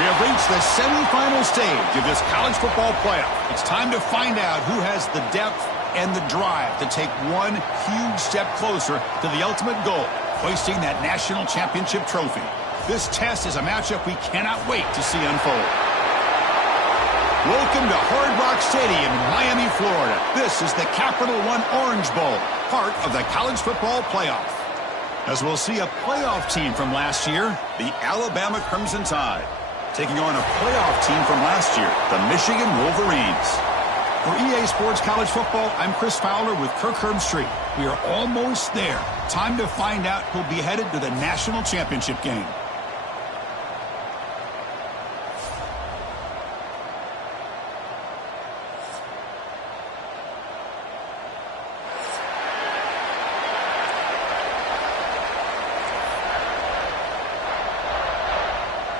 We have reached the semifinal stage of this college football playoff. It's time to find out who has the depth and the drive to take one huge step closer to the ultimate goal, hoisting that national championship trophy. This test is a matchup we cannot wait to see unfold. Welcome to Hard Rock Stadium in Miami, Florida. This is the Capital One Orange Bowl, part of the college football playoff. As we'll see a playoff team from last year, the Alabama Crimson Tide, taking on a playoff team from last year, the Michigan Wolverines. For EA Sports College Football, I'm Chris Fowler with Kirk Herbstreit. We are almost there. Time to find out who'll be headed to the national championship game.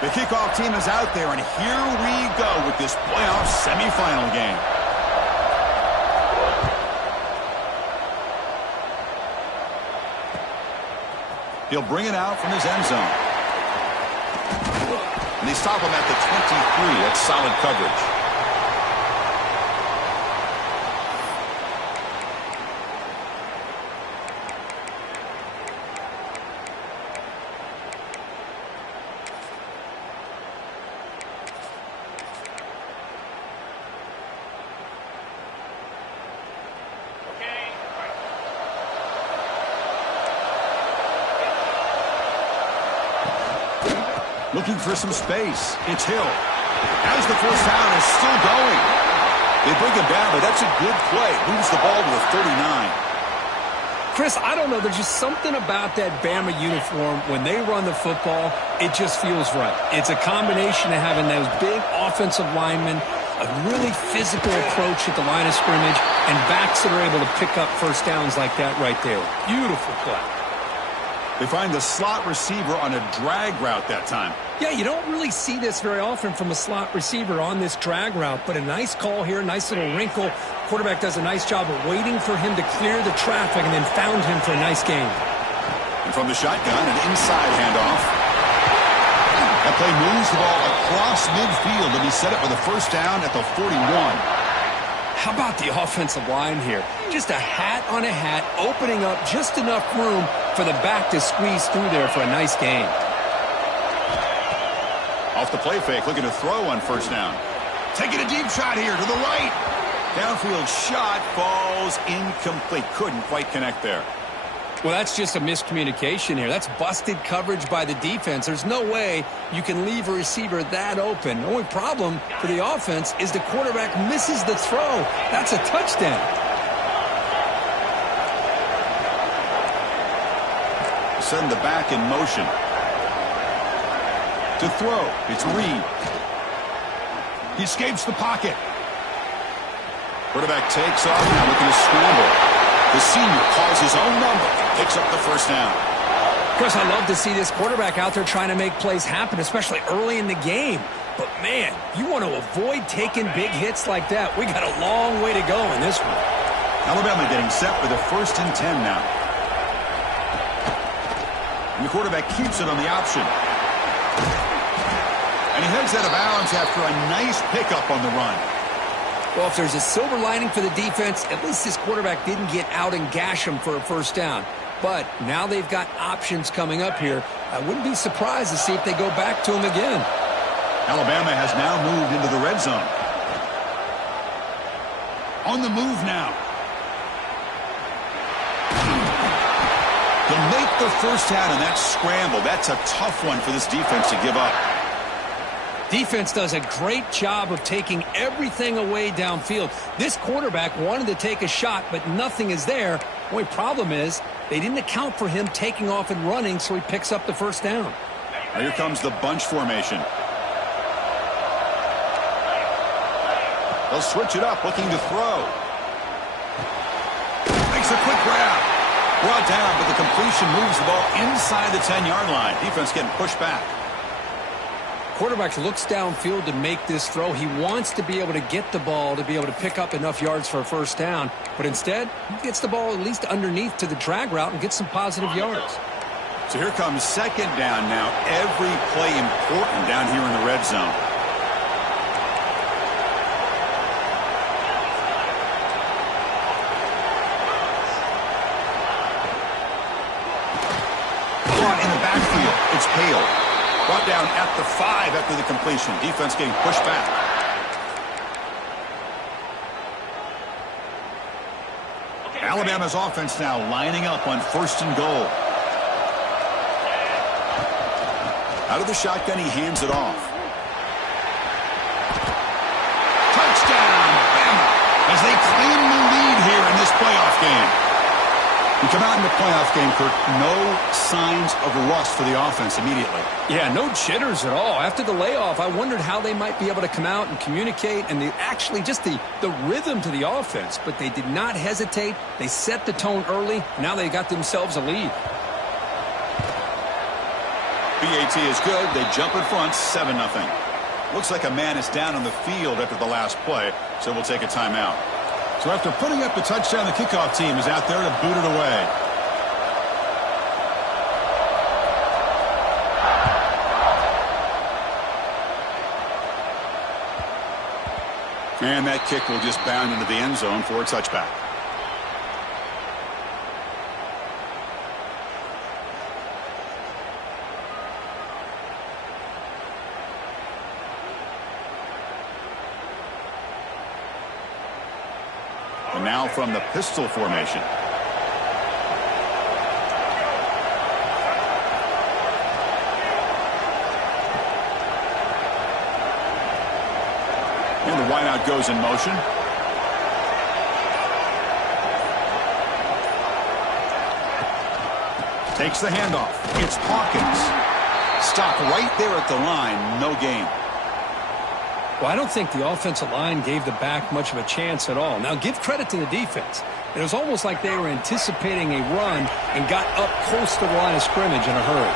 The kickoff team is out there, and here we go with this playoff semifinal game. He'll bring it out from his end zone. And they stop him at the 23. That's solid coverage. Looking for some space. It's Hill. As the first down is still going. They bring him down, but that's a good play. Moves the ball to the 39. Chris, I don't know. There's just something about that Bama uniform. When they run the football, it just feels right. It's a combination of having those big offensive linemen, a really physical approach at the line of scrimmage, and backs that are able to pick up first downs like that right there. Beautiful play. They find the slot receiver on a drag route that time. Yeah, you don't really see this very often from a slot receiver on this drag route, but a nice call here, nice little wrinkle. Quarterback does a nice job of waiting for him to clear the traffic and then found him for a nice gain. And from the shotgun, an inside handoff. That play moves the ball across midfield, and he set it with a first down at the 41. How about the offensive line here? Just a hat on a hat, opening up just enough room for the back to squeeze through there for a nice gain. Off the play fake, looking to throw on first down. Taking a deep shot here to the right. Downfield shot falls incomplete. Couldn't quite connect there. Well, that's just a miscommunication here. That's busted coverage by the defense. There's no way you can leave a receiver that open. The only problem for the offense is the quarterback misses the throw. That's a touchdown. Send the back in motion. To throw, it's Reed. He escapes the pocket. Quarterback takes off, now looking to scramble. The senior calls his own number and picks up the first down. Chris, I love to see this quarterback out there trying to make plays happen, especially early in the game. But, man, you want to avoid taking big hits like that. We got a long way to go in this one. Alabama getting set for the 1st and 10 now. And the quarterback keeps it on the option. And he heads out of bounds after a nice pickup on the run. Well, if there's a silver lining for the defense, at least this quarterback didn't get out and gash him for a first down. But now they've got options coming up here. I wouldn't be surprised to see if they go back to him again. Alabama has now moved into the red zone. On the move now. He'll make the first down in that scramble. That's a tough one for this defense to give up. Defense does a great job of taking everything away downfield. This quarterback wanted to take a shot, but nothing is there. The only problem is they didn't account for him taking off and running, so he picks up the first down. Now here comes the bunch formation. They'll switch it up, looking to throw. Makes a quick grab. Brought down, but the completion moves the ball inside the 10-yard line. Defense getting pushed back. Quarterback looks downfield to make this throw. He wants to be able to get the ball to be able to pick up enough yards for a first down. But instead, he gets the ball at least underneath to the drag route and gets some positive yards. So here comes second down now. Every play important down here in the red zone. Caught in the backfield. It's Hale. Brought down at the 5 after the completion. Defense getting pushed back. Alabama's offense now lining up on 1st and goal. Out of the shotgun, he hands it off. Touchdown, Bama, as they claim the lead here in this playoff game. You come out in the playoff game, Kirk, no signs of rust for the offense immediately. Yeah, no jitters at all. After the layoff, I wondered how they might be able to come out and communicate and actually just the rhythm to the offense. But they did not hesitate. They set the tone early. Now they got themselves a lead. BAT is good. They jump in front, 7-0. Looks like a man is down on the field after the last play, so we'll take a timeout. So after putting up the touchdown, the kickoff team is out there to boot it away. And that kick will just bound into the end zone for a touchback. And now from the pistol formation. And the wideout goes in motion. Takes the handoff. It's Hawkins. Stopped right there at the line. No gain. Well, I don't think the offensive line gave the back much of a chance at all. Now, give credit to the defense. It was almost like they were anticipating a run and got up close to the line of scrimmage in a hurry.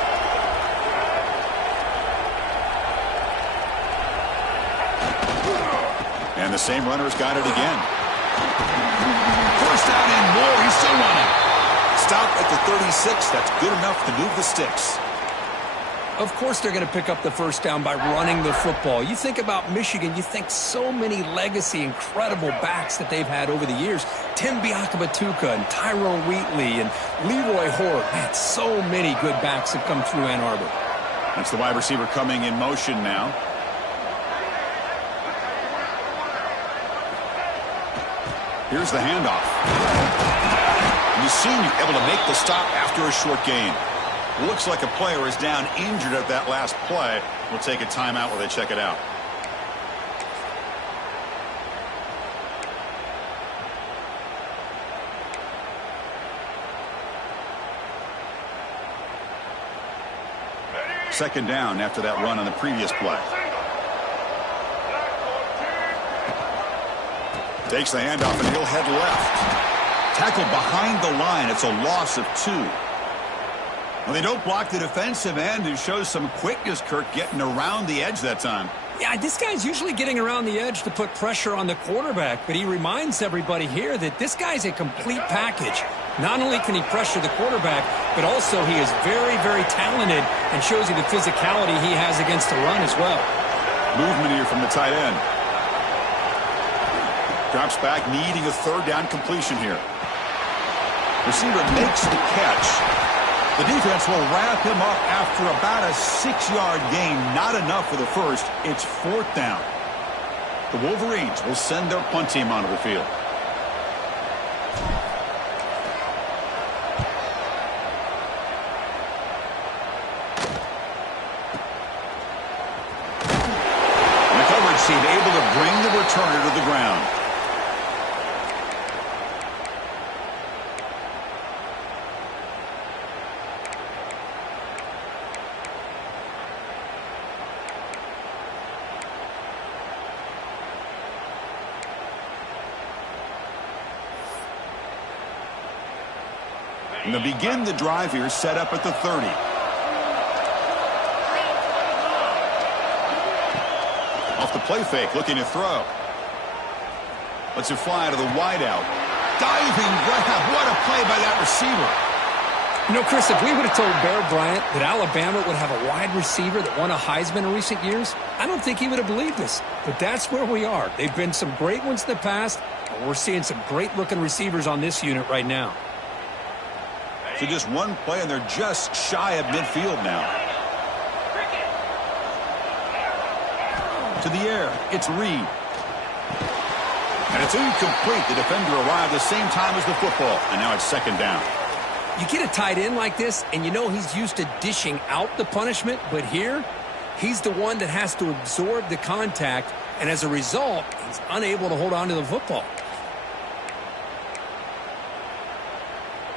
And the same runner's got it again. First down and more. He's still running. Stop at the 36. That's good enough to move the sticks. Of course they're going to pick up the first down by running the football. You think about Michigan, you think so many legacy, incredible backs that they've had over the years. Tim Biakabatuka and Tyrone Wheatley and Leroy Hort. Man, so many good backs have come through Ann Arbor. That's the wide receiver coming in motion now. Here's the handoff. You see him able to make the stop after a short gain. Looks like a player is down injured at that last play. We'll take a timeout while they check it out. Second down after that run on the previous play. Takes the handoff and he'll head left. Tackled behind the line. It's a loss of 2. Well, they don't block the defensive end, who shows some quickness, Kirk, getting around the edge that time. Yeah, this guy's usually getting around the edge to put pressure on the quarterback, but he reminds everybody here that this guy's a complete package. Not only can he pressure the quarterback, but also he is very, very talented and shows you the physicality he has against the run as well. Movement here from the tight end. Drops back, needing a third down completion here. Receiver makes the catch. The defense will wrap him up after about a 6-yard gain. Not enough for the first. It's 4th down. The Wolverines will send their punt team onto the field. And the coverage team able to bring the returner to the ground. And they'll begin the drive here, set up at the 30. Off the play fake, looking to throw. Lets it fly to the wideout. Diving grab. What a play by that receiver. Chris, if we would have told Bear Bryant that Alabama would have a wide receiver that won a Heisman in recent years, I don't think he would have believed us. But that's where we are. They've been some great ones in the past, and we're seeing some great-looking receivers on this unit right now. So just one play, and they're just shy of midfield now. To the air, it's Reed. And it's incomplete. The defender arrived the same time as the football, and now it's second down. You get a tight end like this, and you know he's used to dishing out the punishment, but here, he's the one that has to absorb the contact, and as a result, he's unable to hold on to the football.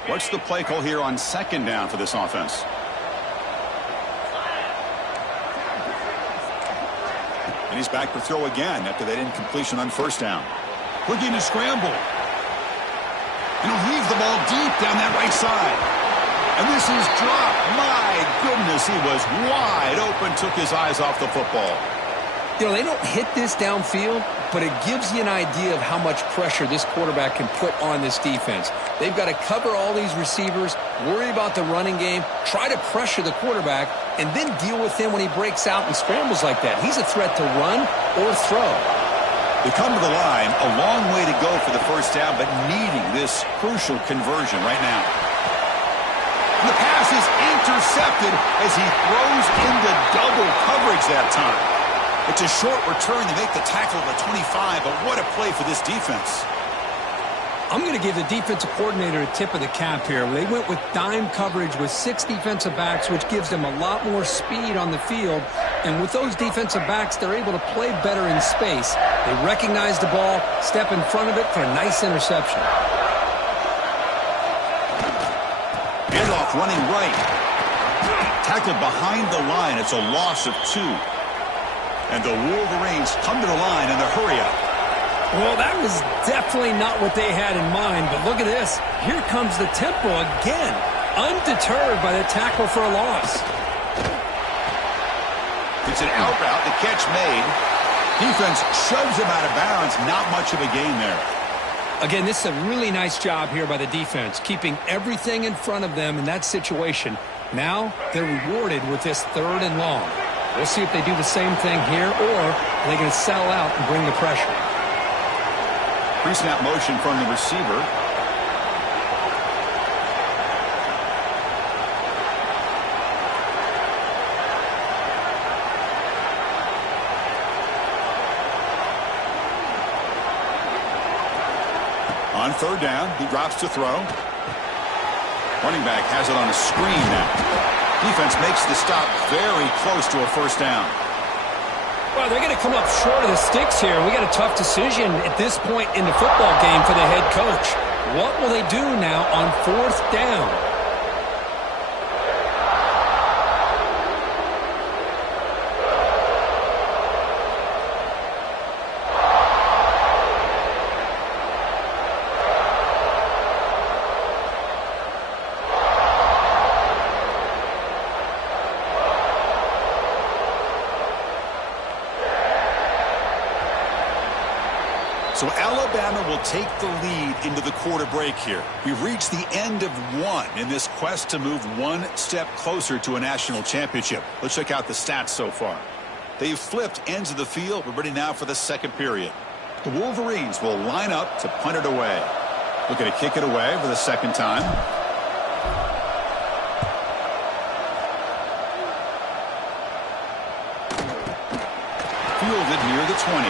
What's the play call here on second down for this offense? And he's back for throw again after that incompletion on first down. Looking to scramble. And he'll leave the ball deep down that right side. And this is dropped. My goodness, he was wide open, took his eyes off the football. They don't hit this downfield, but it gives you an idea of how much pressure this quarterback can put on this defense. They've got to cover all these receivers, worry about the running game, try to pressure the quarterback, and then deal with him when he breaks out and scrambles like that. He's a threat to run or throw. They come to the line, a long way to go for the first down, but needing this crucial conversion right now. And the pass is intercepted as he throws into double coverage that time. It's a short return to make the tackle at the 25, but what a play for this defense. I'm going to give the defensive coordinator a tip of the cap here. They went with dime coverage with 6 defensive backs, which gives them a lot more speed on the field. And with those defensive backs, they're able to play better in space. They recognize the ball, step in front of it for a nice interception. Handoff running right. Tackled behind the line. It's a loss of 2. And the Wolverines come to the line in the hurry-up. Well, that was definitely not what they had in mind, but look at this. Here comes the tempo again, undeterred by the tackle for a loss. It's an out route, the catch made. Defense shoves him out of bounds, not much of a gain there. Again, this is a really nice job here by the defense, keeping everything in front of them in that situation. Now they're rewarded with this 3rd and long. We'll see if they do the same thing here, or are they going to sell out and bring the pressure. Pre-snap motion from the receiver. On 3rd down, he drops to throw. Running back has it on a screen now. Defense makes the stop very close to a first down. Well, they're going to come up short of the sticks here. We got a tough decision at this point in the football game for the head coach. What will they do now on 4th down? So Alabama will take the lead into the quarter break here. We've reached the end of 1 in this quest to move 1 step closer to a national championship. Let's check out the stats so far. They've flipped ends of the field. We're ready now for the second period. The Wolverines will line up to punt it away. Looking to kick it away for the second time. Fielded near the 20.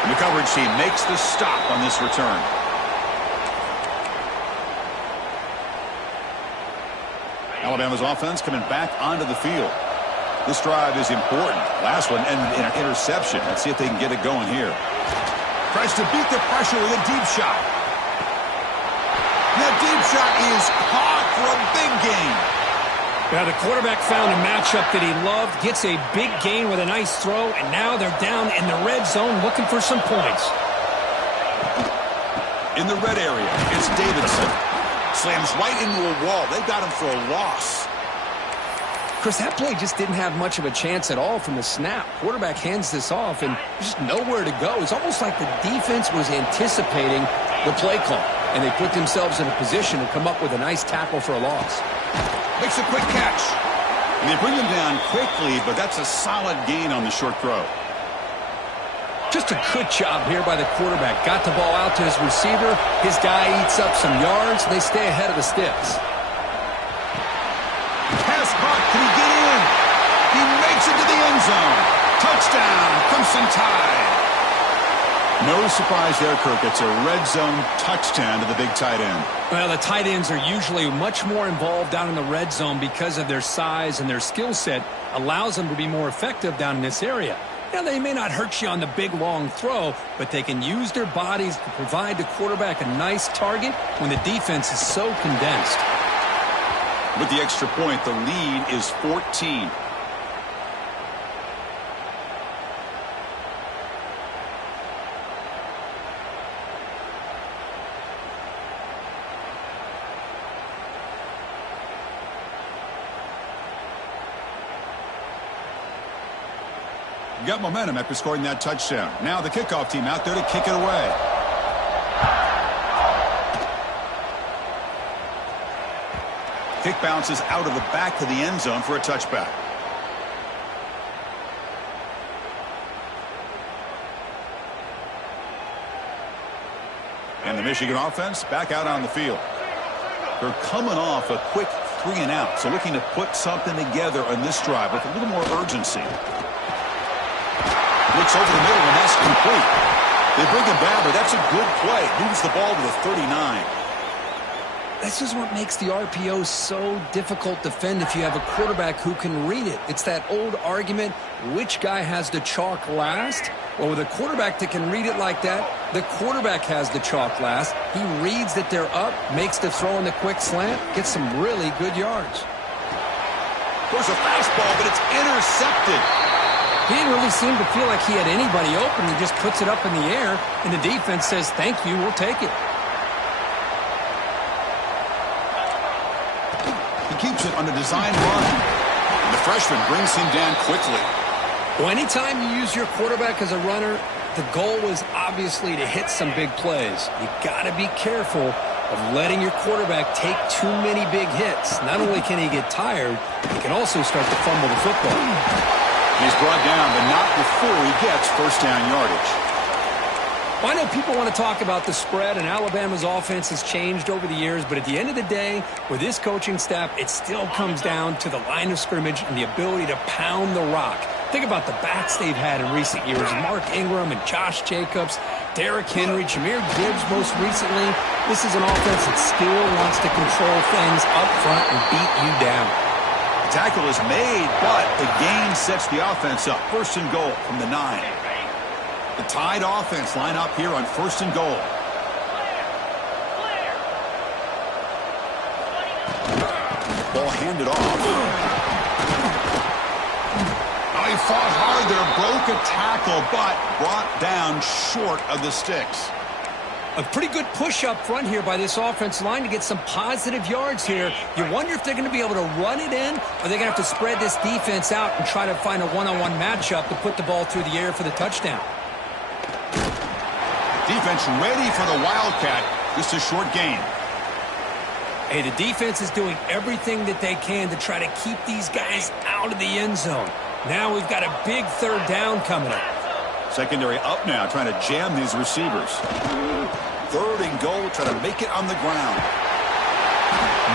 The coverage team makes the stop on this return. Alabama's offense coming back onto the field. This drive is important. Last one ended in an interception. Let's see if they can get it going here. Tries to beat the pressure with a deep shot. That deep shot is caught for a big gain. Now the quarterback found a matchup that he loved, gets a big gain with a nice throw, and now they're down in the red zone looking for some points. In the red area, it's Davidson. Slams right into a wall. They got him for a loss. Chris, that play just didn't have much of a chance at all from the snap. Quarterback hands this off, and there's just nowhere to go. It's almost like the defense was anticipating the play call. and they put themselves in a position to come up with a nice tackle for a loss. Makes a quick catch. And they bring him down quickly, but that's a solid gain on the short throw. Just a good job here by the quarterback. Got the ball out to his receiver. His guy eats up some yards. They stay ahead of the sticks. Pass caught. Can he get in? He makes it to the end zone. Touchdown, Crimson Tide. No surprise there, Kirk. It's a red zone touchdown to the big tight end. Well, the tight ends are usually much more involved down in the red zone because of their size and their skill set allows them to be more effective down in this area. Now, they may not hurt you on the big, long throw, but they can use their bodies to provide the quarterback a nice target when the defense is so condensed. With the extra point, the lead is 14. Got momentum after scoring that touchdown. Now the kickoff team out there to kick it away. Kick bounces out of the back of the end zone for a touchback. And the Michigan offense back out on the field. They're coming off a quick 3-and-out, so looking to put something together on this drive with a little more urgency. Looks over the middle, and that's complete. They bring him down, but that's a good play. Moves the ball to the 39. This is what makes the RPO so difficult to defend if you have a quarterback who can read it. It's that old argument, which guy has the chalk last? Well, with a quarterback that can read it like that, the quarterback has the chalk last. He reads that they're up, makes the throw in the quick slant, gets some really good yards. There's a fastball, but it's intercepted. He didn't really seem to feel like he had anybody open. He just puts it up in the air, and the defense says, thank you, we'll take it. He keeps it on a design run. And the freshman brings him down quickly. Well, anytime you use your quarterback as a runner, the goal is obviously to hit some big plays. You got to be careful of letting your quarterback take too many big hits. Not only can he get tired, he can also start to fumble the football. He's brought down, but not before he gets first down yardage. Well, I know people want to talk about the spread, and Alabama's offense has changed over the years, but at the end of the day, with this coaching staff, it still comes down to the line of scrimmage and the ability to pound the rock. Think about the backs they've had in recent years. Mark Ingram and Josh Jacobs, Derrick Henry, Jahmyr Gibbs most recently. This is an offense that still wants to control things up front and beat you down. Tackle is made, but the gain sets the offense up. First and goal from the 9. The Tide offense line up here on first and goal. Ball handed off. Oh, he fought hard there, broke a tackle, but brought down short of the sticks. A pretty good push up front here by this offensive line to get some positive yards here. You wonder if they're going to be able to run it in, or they're going to have to spread this defense out and try to find a one-on-one matchup to put the ball through the air for the touchdown. Defense ready for the Wildcat. Just a short gain. Hey, the defense is doing everything that they can to try to keep these guys out of the end zone. Now we've got a big third down coming up. Secondary up now, trying to jam these receivers. Third and goal, trying to make it on the ground.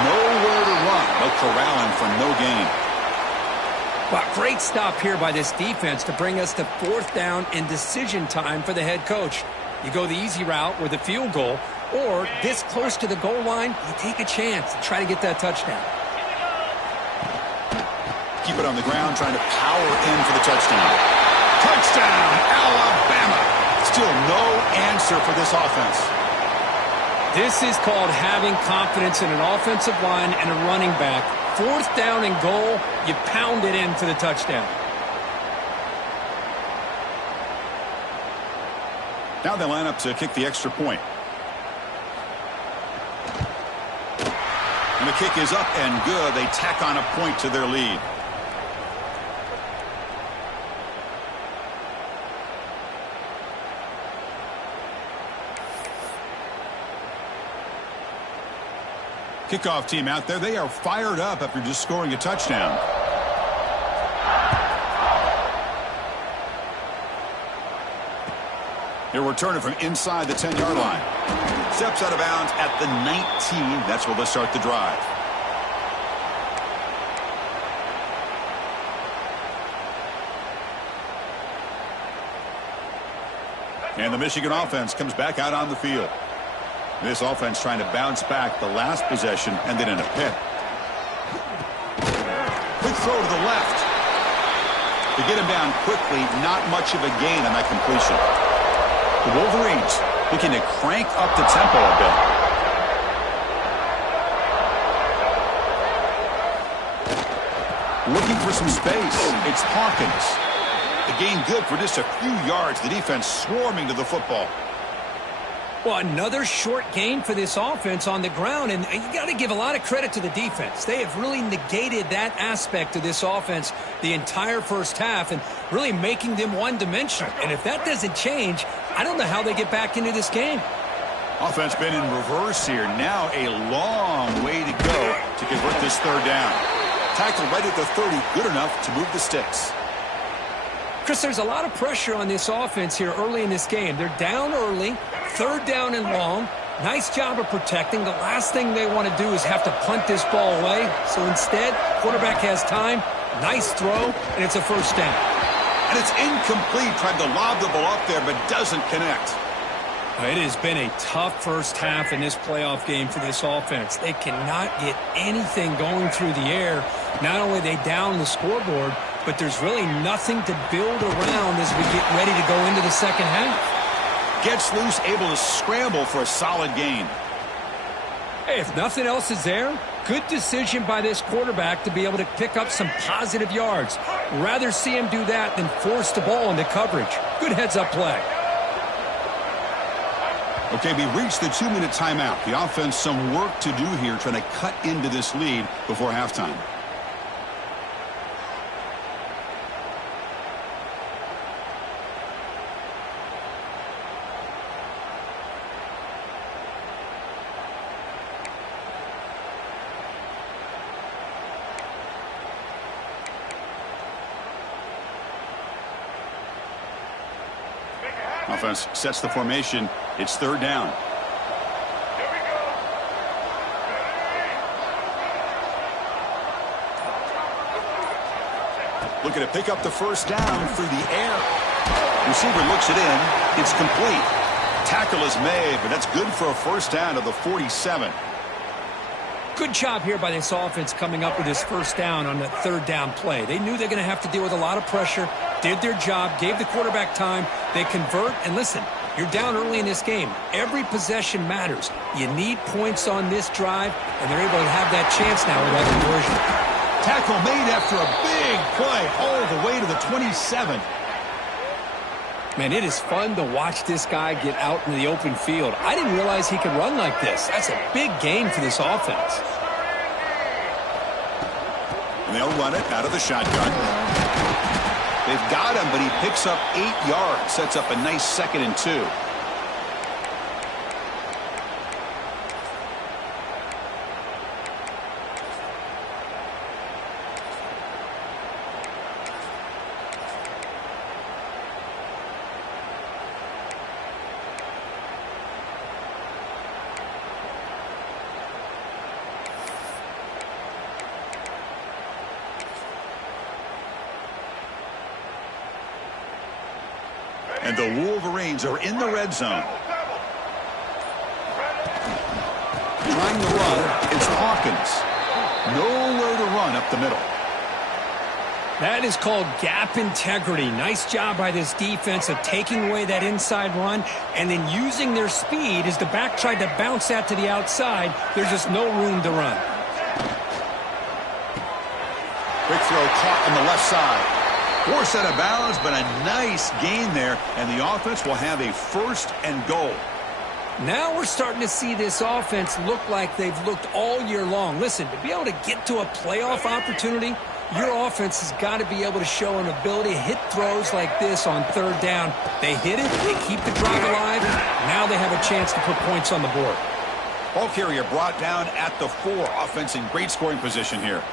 Nowhere to run, but corralling for no gain. Well, great stop here by this defense to bring us to fourth down and decision time for the head coach. You go the easy route with a field goal, or this close to the goal line, you take a chance to try to get that touchdown. Keep it on the ground, trying to power in for the touchdown. Touchdown, Alabama. Still no answer for this offense. This is called having confidence in an offensive line and a running back. Fourth down and goal, you pound it in for the touchdown. Now they line up to kick the extra point. And the kick is up and good. They tack on a point to their lead. Kickoff team out there, they are fired up after just scoring a touchdown. He'll return it from inside the 10-yard line. Steps out of bounds at the 19. That's where they'll start the drive. And the Michigan offense comes back out on the field. This offense trying to bounce back the last possession and then in a pick. Quick throw to the left. To get him down quickly, not much of a gain on that completion. The Wolverines looking to crank up the tempo a bit. Looking for some space. It's Hawkins. The gain good for just a few yards. The defense swarming to the football. Well, another short gain for this offense on the ground, and you got to give a lot of credit to the defense. They have really negated that aspect of this offense the entire first half and really making them one-dimensional. And if that doesn't change, I don't know how they get back into this game. Offense been in reverse here. Now a long way to go to convert this third down. Tackle right at the 30, good enough to move the sticks. Chris, there's a lot of pressure on this offense here early in this game. They're down early, third down and long. Nice job of protecting. The last thing they want to do is have to punt this ball away. So instead, quarterback has time, nice throw, and it's a first down. And it's incomplete. Tried to lob the ball up there, but doesn't connect. It has been a tough first half in this playoff game for this offense. They cannot get anything going through the air. Not only are they down the scoreboard, but there's really nothing to build around as we get ready to go into the second half. Gets loose, able to scramble for a solid gain. Hey, if nothing else is there, good decision by this quarterback to be able to pick up some positive yards. Rather see him do that than force the ball into coverage. Good heads-up play. Okay, we reached the 2-minute timeout. The offense some work to do here trying to cut into this lead before halftime. Offense sets the formation. It's third down. Looking to pick up the first down through the air. Receiver looks it in. It's complete. Tackle is made, but that's good for a first down to the 47. Good job here by this offense coming up with this first down on the third down play. They knew they're going to have to deal with a lot of pressure, did their job, gave the quarterback time. They convert, and listen, you're down early in this game. Every possession matters. You need points on this drive, and they're able to have that chance now with that conversion. Tackle made after a big play all the way to the 27. Man, it is fun to watch this guy get out in the open field. I didn't realize he could run like this. That's a big gain for this offense. And they'll run it out of the shotgun. They've got him, but he picks up 8 yards. Sets up a nice 2nd and 2. And the Wolverines are in the red zone. Trying to run, it's Hawkins. Nowhere to run up the middle. That is called gap integrity. Nice job by this defense of taking away that inside run and then using their speed as the back tried to bounce that to the outside. There's just no room to run. Quick throw caught on the left side. Forced out of bounds, but a nice gain there, and the offense will have a 1st and goal. Now we're starting to see this offense look like they've looked all year long. Listen, to be able to get to a playoff opportunity, your offense has got to be able to show an ability to hit throws like this on third down. They hit it, they keep the drive alive, now they have a chance to put points on the board. Ball carrier brought down at the 4. Offense in great scoring position here.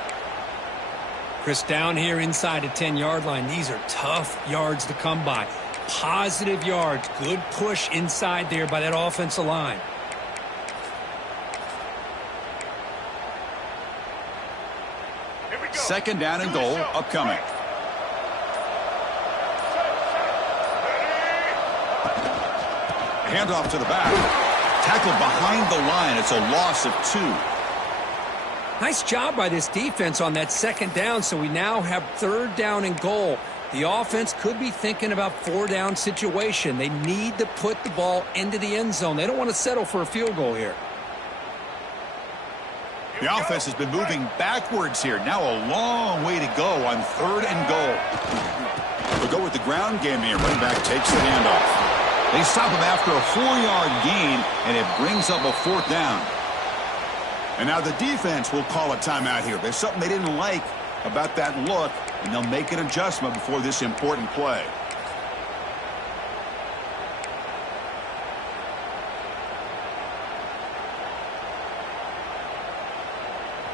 Chris, down here inside the 10-yard line, these are tough yards to come by. Positive yards. Good push inside there by that offensive line. Second down and goal upcoming. Handoff to the back. Tackled behind the line. It's a loss of 2. Nice job by this defense on that second down, so we now have third down and goal. The offense could be thinking about 4-down situation. They need to put the ball into the end zone. They don't want to settle for a field goal here. The offense has been moving backwards here. Now a long way to go on third and goal. We'll go with the ground game here. Running back takes the handoff. They stop him after a 4-yard gain, and it brings up a 4th down. And now the defense will call a timeout here. There's something they didn't like about that look, and they'll make an adjustment before this important play.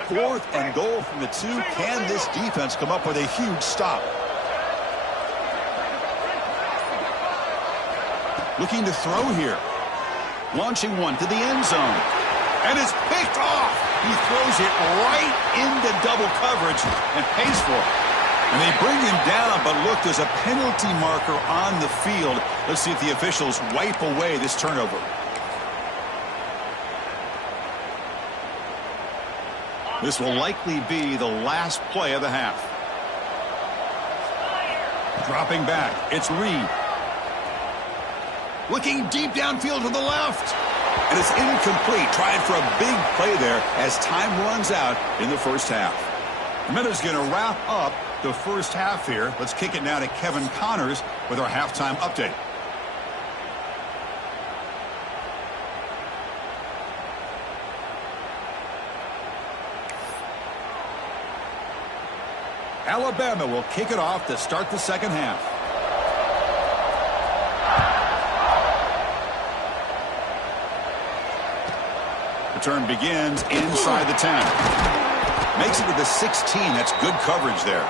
Fourth and goal from the 2. Can this defense come up with a huge stop? Looking to throw here. Launching one to the end zone. And it's picked off. He throws it right into double coverage and pays for it. And they bring him down, but look, there's a penalty marker on the field. Let's see if the officials wipe away this turnover. This will likely be the last play of the half. Dropping back, it's Reed. Looking deep downfield to the left. And it's incomplete. Trying for a big play there as time runs out in the first half. The Minutes going to wrap up the first half here. Let's kick it now to Kevin Connors with our halftime update. Alabama will kick it off to start the second half. Return begins inside the 10. Makes it to the 16. That's good coverage there.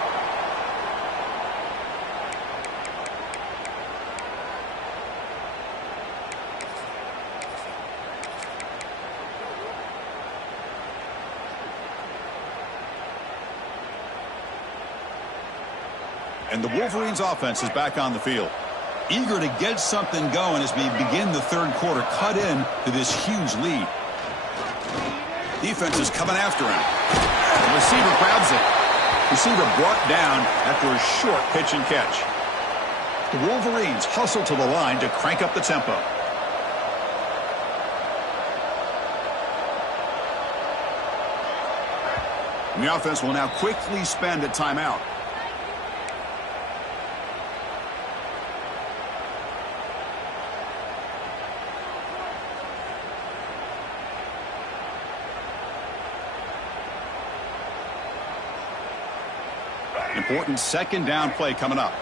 And the Wolverines offense is back on the field. Eager to get something going as we begin the third quarter. Cut in to this huge lead. Defense is coming after him. The receiver grabs it. Receiver brought down after a short pitch and catch. The Wolverines hustle to the line to crank up the tempo. And the offense will now quickly spend a timeout. Important second down play coming up.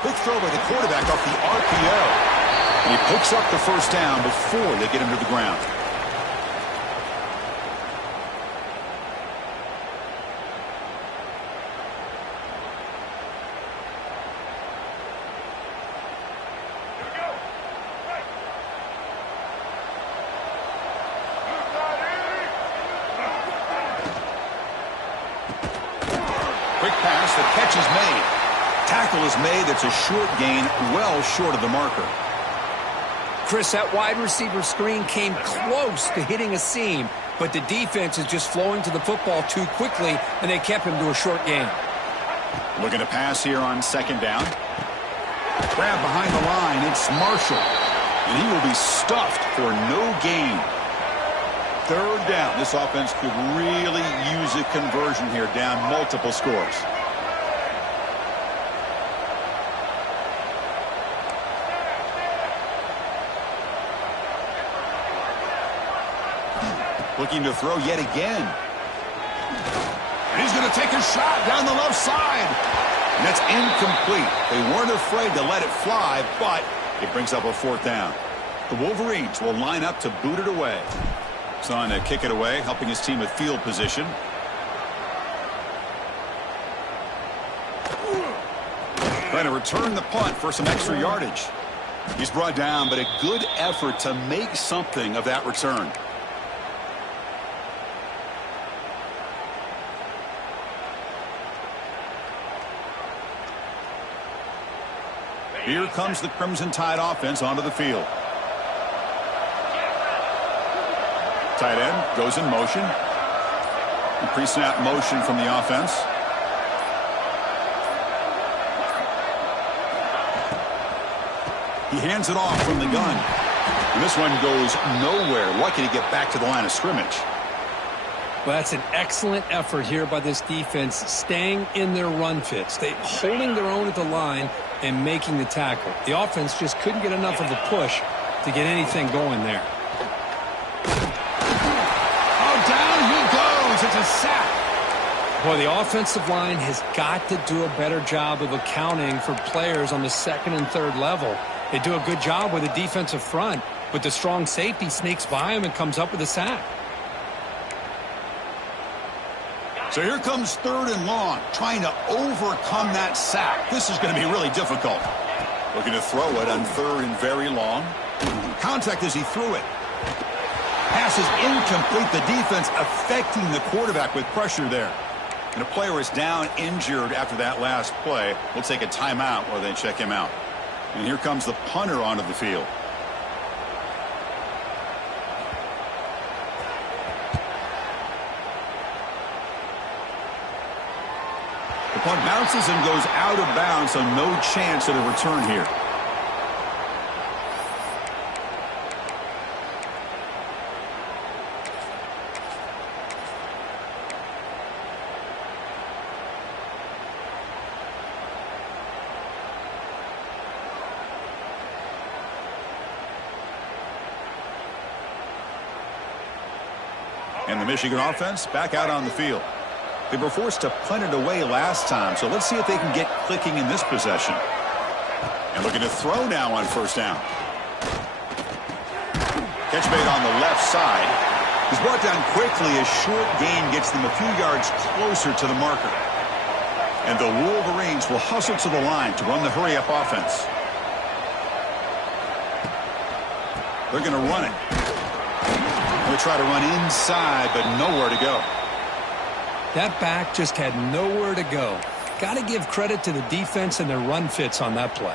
Quick throw by the quarterback off the RPO. And he picks up the first down before they get him to the ground. Quick pass, the catch is made. Tackle is made. That's a short gain, well short of the marker. Chris, that wide receiver screen came close to hitting a seam, but the defense is just flowing to the football too quickly, and they kept him to a short gain. Looking to pass here on second down. Grab behind the line. It's Marshall. And he will be stuffed for no gain. Third down. This offense could really use a conversion here, down multiple scores. Looking to throw yet again. And he's going to take a shot down the left side. And that's incomplete. They weren't afraid to let it fly, but it brings up a 4th down. The Wolverines will line up to boot it away. He's on to kick it away, helping his team with field position. Trying to return the punt for some extra yardage. He's brought down, but a good effort to make something of that return. Here comes the Crimson Tide offense onto the field. Tight end goes in motion. Pre-snap motion from the offense. He hands it off from the gun. And this one goes nowhere. Lucky to get back to the line of scrimmage. Well, that's an excellent effort here by this defense, staying in their run fits. They holding their own at the line and making the tackle. The offense just couldn't get enough of a push to get anything going there. Oh, down he goes. It's a sack. Boy, the offensive line has got to do a better job of accounting for players on the 2nd and 3rd level. They do a good job with the defensive front, but the strong safety sneaks by him and comes up with a sack. So here comes 3rd and long, trying to overcome that sack. This is going to be really difficult. Looking to throw it on 3rd and very long. Contact as he threw it. Pass is incomplete. The defense affecting the quarterback with pressure there. And a player is down injured after that last play. We'll take a timeout while they check him out. And here comes the punter onto the field. The punt bounces and goes out of bounds, so no chance at a return here. And the Michigan offense back out on the field. They were forced to punt it away last time, so let's see if they can get clicking in this possession. And looking to throw now on 1st down. Catch made on the left side. He's brought down quickly. A short gain gets them a few yards closer to the marker. And the Wolverines will hustle to the line to run the hurry-up offense. They're going to run it. They'll try to run inside, but nowhere to go. That back just had nowhere to go. Got to give credit to the defense and their run fits on that play.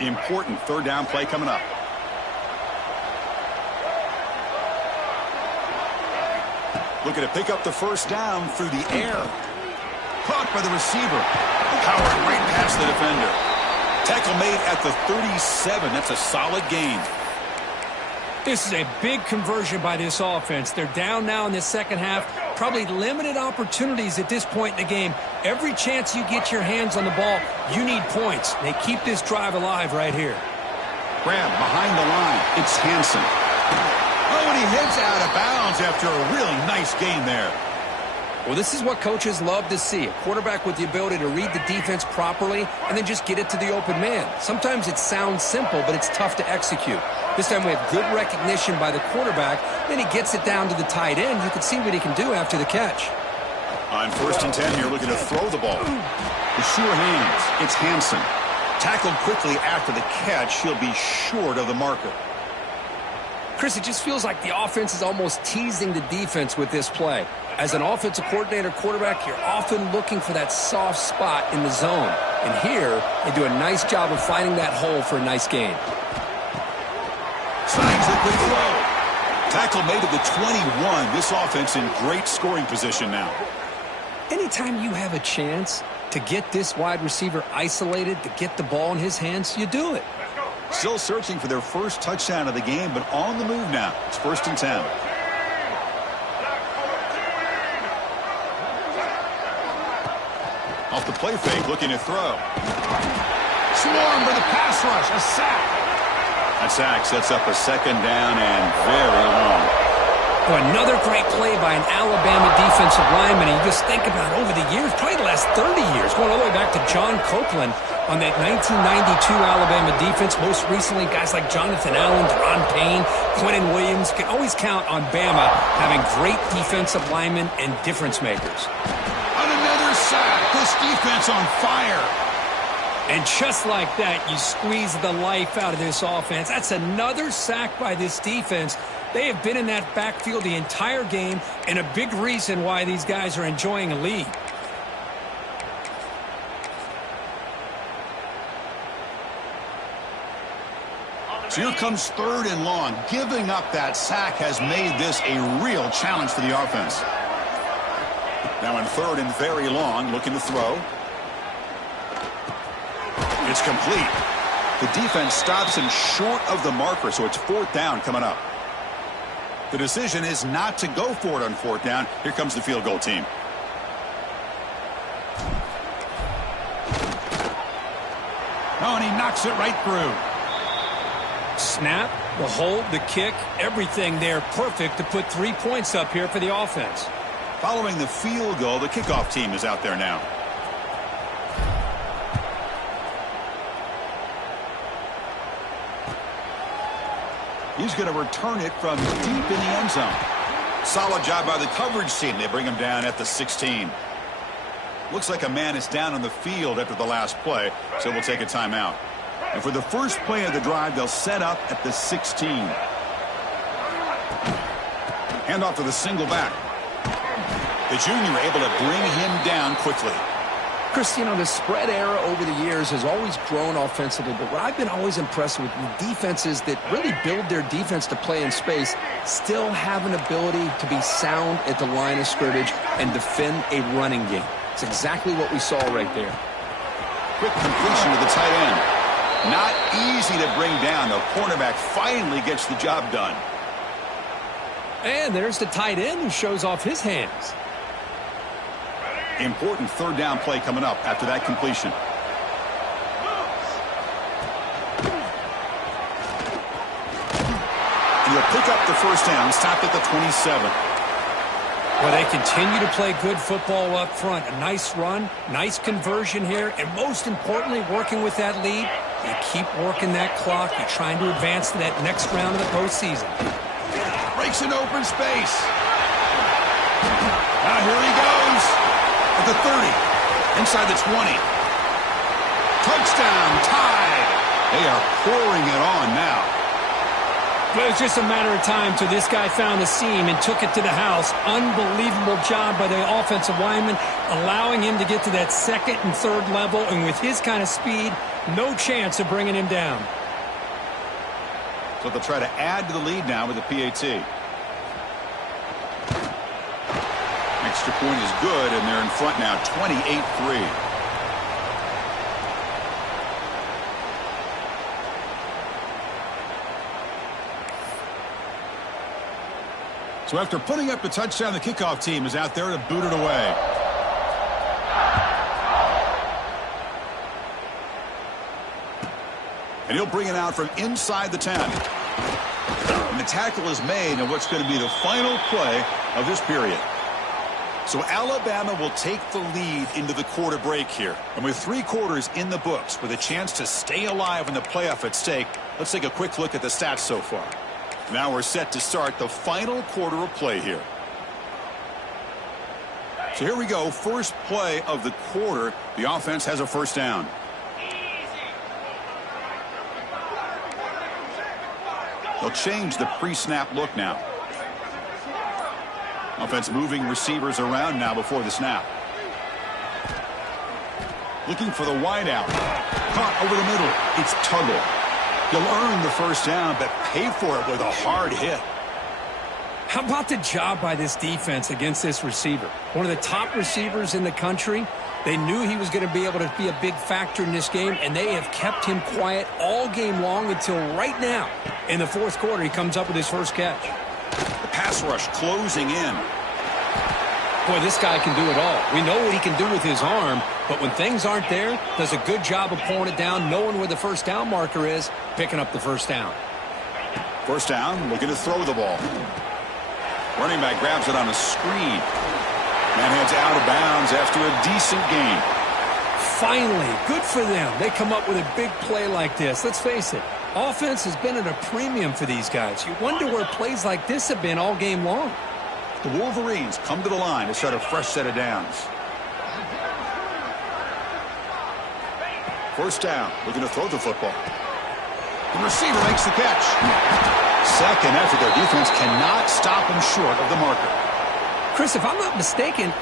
Important 3rd down play coming up. Looking to pick up the 1st down through the air. Caught by the receiver. Powered right past the defender. Tackle made at the 37. That's a solid gain. This is a big conversion by this offense. They're down now in the 2nd half. Probably limited opportunities at this point in the game. Every chance you get your hands on the ball, you need points. They keep this drive alive right here. Grab behind the line. It's Hansen. Oh, and he heads out of bounds after a really nice game there. Well, this is what coaches love to see. A quarterback with the ability to read the defense properly and then just get it to the open man. Sometimes it sounds simple, but it's tough to execute. This time we have good recognition by the quarterback. Then he gets it down to the tight end. You can see what he can do after the catch. On 1st and 10 here, looking to throw the ball. With sure hands, it's Hansen. Tackled quickly after the catch. He'll be short of the marker. Chris, it just feels like the offense is almost teasing the defense with this play. As an offensive coordinator quarterback, you're often looking for that soft spot in the zone. And here, they do a nice job of finding that hole for a nice gain. Signs the quick throw. Tackle made at the 21. This offense in great scoring position now. Anytime you have a chance to get this wide receiver isolated, to get the ball in his hands, you do it. Still searching for their first touchdown of the game, but on the move now. It's 1st and 10. Off the play fake, looking to throw. Swarm for the pass rush, a sack. That sack sets up a second down and very long. Oh, another great play by an Alabama defensive lineman. And you just think about over the years, probably the last 30 years, going all the way back to John Copeland on that 1992 Alabama defense. Most recently, guys like Jonathan Allen, Ron Payne, Quentin Williams. Can always count on Bama having great defensive linemen and difference makers. On another sack, this defense on fire. And just like that, you squeeze the life out of this offense. That's another sack by this defense. They have been in that backfield the entire game, and a big reason why these guys are enjoying a lead. So here comes 3rd and long. Giving up that sack has made this a real challenge for the offense. Now in 3rd and very long, looking to throw. It's complete. The defense stops him short of the marker, so it's 4th down coming up. The decision is not to go for it on 4th down. Here comes the field goal team. Oh, and he knocks it right through. Snap, the hold, the kick, everything there perfect to put 3 points up here for the offense. Following the field goal, the kickoff team is out there now. He's going to return it from deep in the end zone. Solid job by the coverage team. They bring him down at the 16. Looks like a man is down on the field after the last play, so we'll take a timeout. And for the first play of the drive, they'll set up at the 16. Handoff to the single back. The junior able to bring him down quickly. Chris, you know, the spread era over the years has always grown offensively, but what I've been always impressed with defenses that really build their defense to play in space still have an ability to be sound at the line of scrimmage and defend a running game. It's exactly what we saw right there. Quick completion to the tight end. Not easy to bring down. The cornerback finally gets the job done. And there's the tight end who shows off his hands. Important 3rd down play coming up after that completion. And he'll pick up the 1st down, stop at the 27. Well, they continue to play good football up front. A nice run, nice conversion here, and most importantly, working with that lead, you keep working that clock. You're trying to advance to that next round of the postseason. Breaks an open space. Now here he goes. At the 30, inside the 20. Touchdown, tied. They are pouring it on now. Well, it was just a matter of time till this guy found the seam and took it to the house. Unbelievable job by the offensive lineman, allowing him to get to that 2nd and 3rd level, and with his kind of speed, no chance of bringing him down. So they'll try to add to the lead now with the PAT. Extra point is good, and they're in front now, 28-3. So after putting up the touchdown, the kickoff team is out there to boot it away. And he'll bring it out from inside the 10. And the tackle is made in what's going to be the final play of this period. So Alabama will take the lead into the quarter break here. And with 3 quarters in the books with a chance to stay alive in the playoff at stake, let's take a quick look at the stats so far. Now we're set to start the final quarter of play here. So here we go. First play of the quarter. The offense has a 1st down. They'll change the pre-snap look now. Offense moving receivers around now before the snap. Looking for the wideout. Caught over the middle. It's Tuggle. He'll earn the 1st down, but pay for it with a hard hit. How about the job by this defense against this receiver? One of the top receivers in the country. They knew he was going to be able to be a big factor in this game, and they have kept him quiet all game long until right now. In the 4th quarter, he comes up with his first catch. The pass rush closing in. Boy, this guy can do it all. We know what he can do with his arm, but when things aren't there, does a good job of pulling it down, knowing where the first down marker is, picking up the first down. First down, looking to throw the ball. Running back grabs it on a screen. And heads out of bounds after a decent gain. Finally, good for them. They come up with a big play like this. Let's face it, offense has been at a premium for these guys. You wonder where plays like this have been all game long. The Wolverines come to the line to start a fresh set of downs. First down, looking to throw the football. The receiver makes the catch. Second effort, their defense cannot stop him short of the marker. Chris, if I'm not mistaken,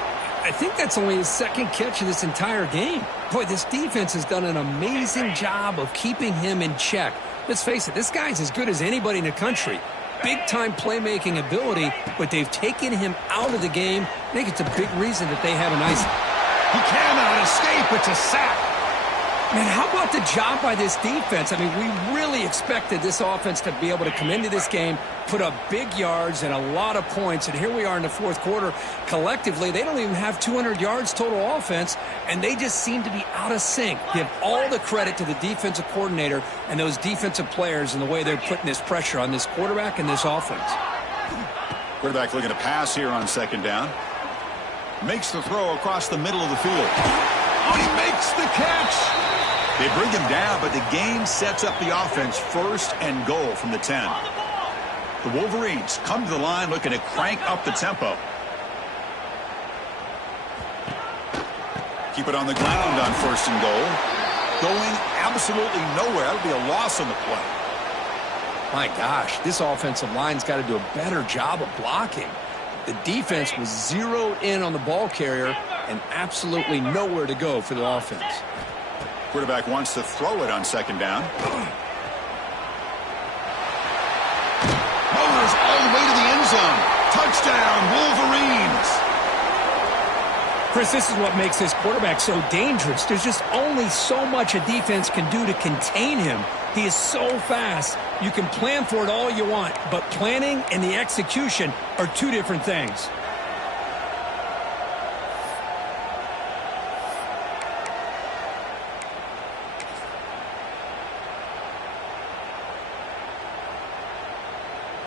I think that's only his second catch of this entire game. Boy, this defense has done an amazing job of keeping him in check. Let's face it, this guy's as good as anybody in the country. Big-time playmaking ability, but they've taken him out of the game. I think it's a big reason that they have a nice... He cannot escape. It's a sack. Man, how about the job by this defense? I mean, we really expected this offense to be able to come into this game, put up big yards and a lot of points, and here we are in the fourth quarter. Collectively, they don't even have 200 yards total offense, and they just seem to be out of sync. Give all the credit to the defensive coordinator and those defensive players and the way they're putting this pressure on this quarterback and this offense. Quarterback looking to pass here on second down. Makes the throw across the middle of the field. Oh, he makes the catch! They bring him down, but the game sets up the offense first and goal from the 10. The Wolverines come to the line looking to crank up the tempo. Keep it on the ground on first and goal. Going absolutely nowhere. That'll be a loss on the play. My gosh, this offensive line's got to do a better job of blocking. The defense was zeroed in on the ball carrier and absolutely nowhere to go for the offense. Quarterback wants to throw it on second down. Motors all the way to the end zone. Touchdown, Wolverines. Chris, this is what makes this quarterback so dangerous. There's just only so much a defense can do to contain him. He is so fast. You can plan for it all you want, but planning and the execution are two different things.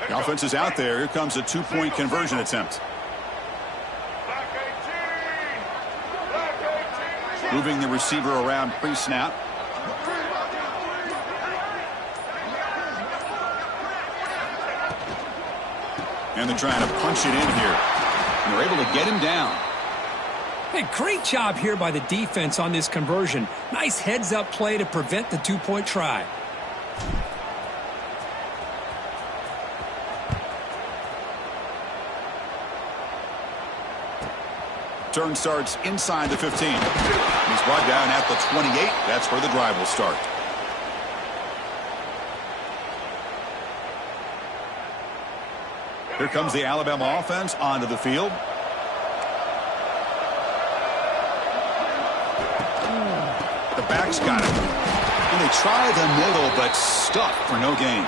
The offense is out there. Here comes a two-point conversion attempt. Moving the receiver around pre-snap. And they're trying to punch it in here. And they're able to get him down. Hey, great job here by the defense on this conversion. Nice heads-up play to prevent the two-point try. Turn starts inside the 15. He's brought down at the 28. That's where the drive will start. Here comes the Alabama offense onto the field. The back's got it. And they try the middle, but stuck for no gain.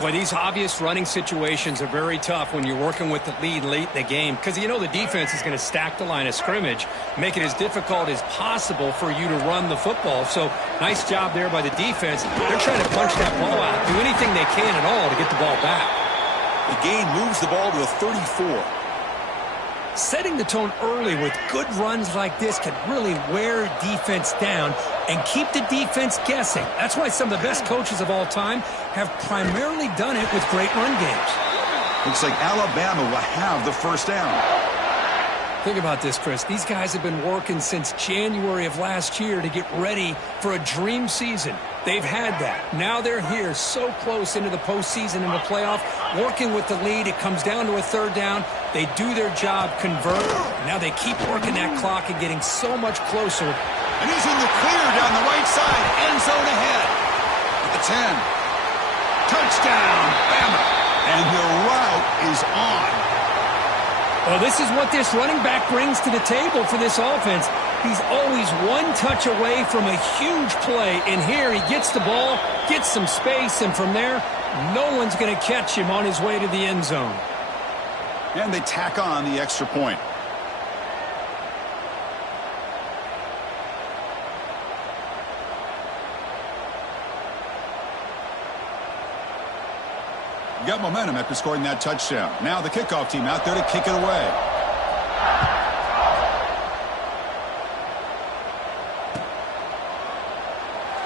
Boy, these obvious running situations are very tough when you're working with the lead late in the game because you know the defense is going to stack the line of scrimmage, make it as difficult as possible for you to run the football. So nice job there by the defense. They're trying to punch that ball out, do anything they can at all to get the ball back. The gain moves the ball to a 34. Setting the tone early with good runs like this can really wear defense down and keep the defense guessing. That's why some of the best coaches of all time have primarily done it with great run games. Looks like Alabama will have the first down. Think about this, Chris. These guys have been working since January of last year to get ready for a dream season. They've had that. Now they're here so close into the postseason and the playoff, working with the lead. It comes down to a third down. They do their job, convert. Now they keep working that clock and getting so much closer. And he's in the clear down the right side. End zone ahead. At the 10. Touchdown, Bama. And the route is on. Well, this is what this running back brings to the table for this offense. He's always one touch away from a huge play. And here he gets the ball, gets some space, and from there, no one's going to catch him on his way to the end zone. And they tack on the extra point. Got momentum after scoring that touchdown. Now the kickoff team out there to kick it away.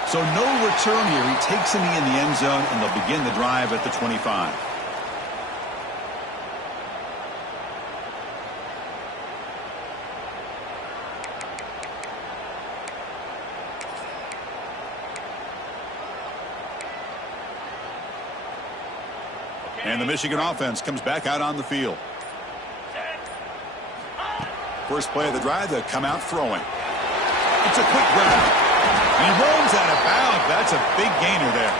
So no return here. He takes in the end zone, and they'll begin the drive at the 25. And the Michigan offense comes back out on the field. First play of the drive, they come out throwing. It's a quick grab. And he rolls out of bounds. That's a big gainer there.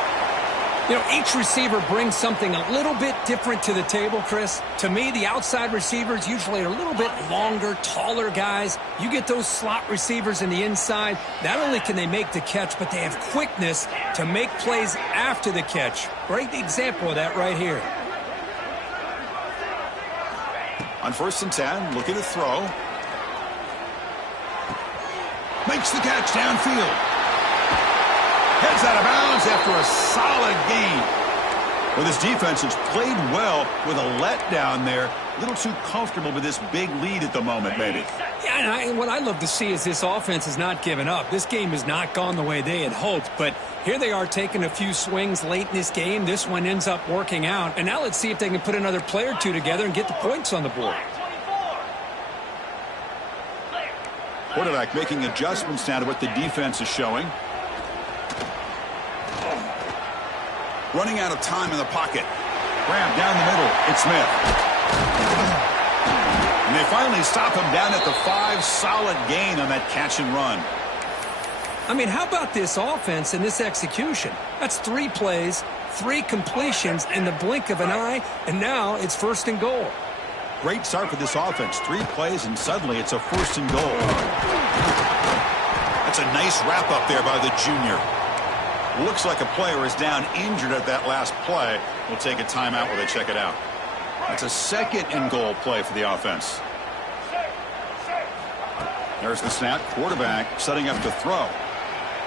You know, each receiver brings something a little bit different to the table, Chris. To me, the outside receivers usually are a little bit longer, taller guys. You get those slot receivers in the inside. Not only can they make the catch, but they have quickness to make plays after the catch. Great example of that right here. On 1st and 10, looking to throw. Makes the catch downfield. Heads out of bounds after a solid gain. Well, this defense has played well with a letdown there. A little too comfortable with this big lead at the moment, maybe. Yeah, and what I love to see is this offense has not given up. This game has not gone the way they had hoped, but here they are taking a few swings late in this game. This one ends up working out, and now let's see if they can put another play or two together and get the points on the board. Quarterback making adjustments now to what the defense is showing. Running out of time in the pocket. Grab down the middle. It's Smith. And they finally stop him down at the 5. Solid gain on that catch and run. I mean, how about this offense and this execution? That's 3 plays, 3 completions in the blink of an eye, and now it's 1st and goal. Great start for this offense. 3 plays, and suddenly it's a 1st and goal. That's a nice wrap up there by the junior. Looks like a player is down injured at that last play. We'll take a timeout while they check it out. That's a 2nd and goal play for the offense. There's the snap. Quarterback setting up to throw.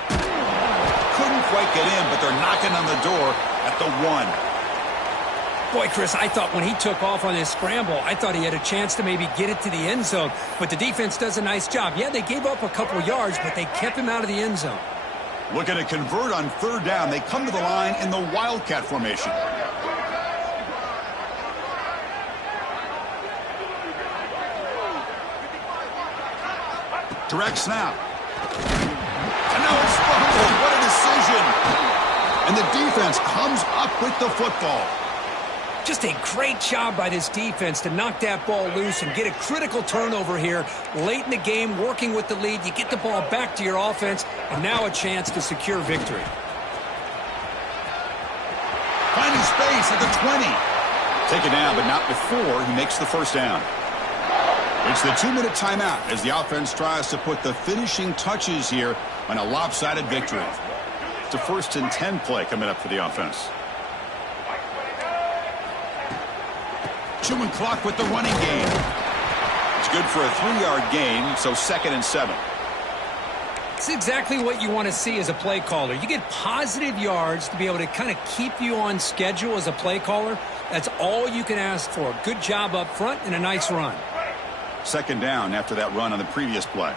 Couldn't quite get in, but they're knocking on the door at the 1. Boy, Chris, I thought when he took off on his scramble, I thought he had a chance to maybe get it to the end zone. But the defense does a nice job. Yeah, they gave up a couple yards, but they kept him out of the end zone. Looking to convert on 3rd down. They come to the line in the Wildcat formation. Direct snap. And now it's fumbled. What a decision. And the defense comes up with the football. Just a great job by this defense to knock that ball loose and get a critical turnover here late in the game, working with the lead. You get the ball back to your offense, and now a chance to secure victory. Finding space at the 20. Take it down, but not before he makes the 1st down. It's the 2-minute timeout as the offense tries to put the finishing touches here on a lopsided victory. It's a 1st and 10 play coming up for the offense. Chewing clock with the running game. It's good for a 3-yard gain, so 2nd and 7. It's exactly what you want to see as a play caller. You get positive yards to be able to kind of keep you on schedule as a play caller. That's all you can ask for. Good job up front and a nice run. 2nd down after that run on the previous play.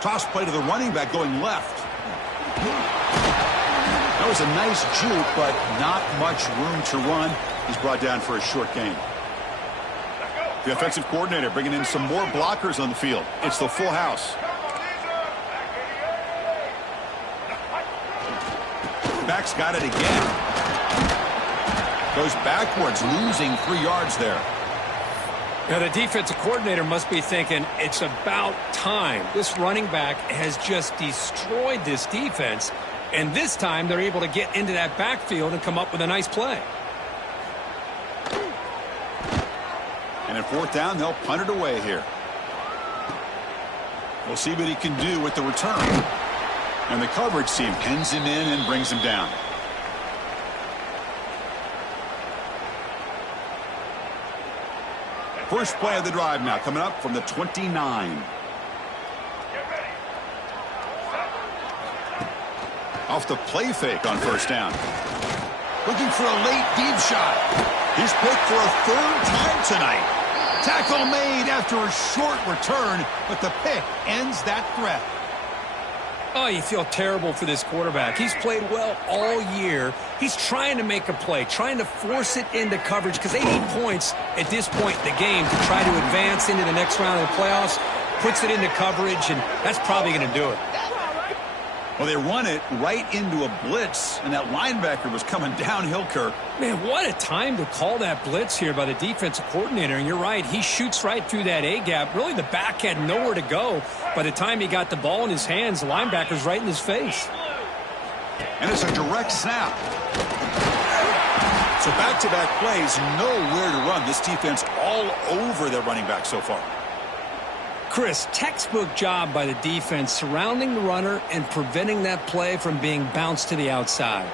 Toss play to the running back going left. That was a nice juke, but not much room to run. He's brought down for a short gain. The offensive coordinator bringing in some more blockers on the field. It's the full house. Back's got it again. Goes backwards, losing 3 yards there. Now, the defensive coordinator must be thinking, it's about time. This running back has just destroyed this defense, and this time they're able to get into that backfield and come up with a nice play. And at 4th down, they'll punt it away here. We'll see what he can do with the return. And the coverage team pins him in and brings him down. First play of the drive now coming up from the 29. Off the play fake on first down. Looking for a late deep shot. He's picked for a third time tonight. Tackle made after a short return, but the pick ends that threat. Oh, you feel terrible for this quarterback. He's played well all year. He's trying to make a play, trying to force it into coverage because they need points at this point in the game to try to advance into the next round of the playoffs. Puts it into coverage, and that's probably going to do it. Well, they run it right into a blitz, and that linebacker was coming downhill, Kirk. Man, what a time to call that blitz here by the defensive coordinator. And you're right, he shoots right through that A-gap. Really, the back had nowhere to go. By the time he got the ball in his hands, the linebacker's right in his face. And it's a direct snap. So back-to-back plays, nowhere to run. This defense all over their running back so far. Chris, textbook job by the defense surrounding the runner and preventing that play from being bounced to the outside.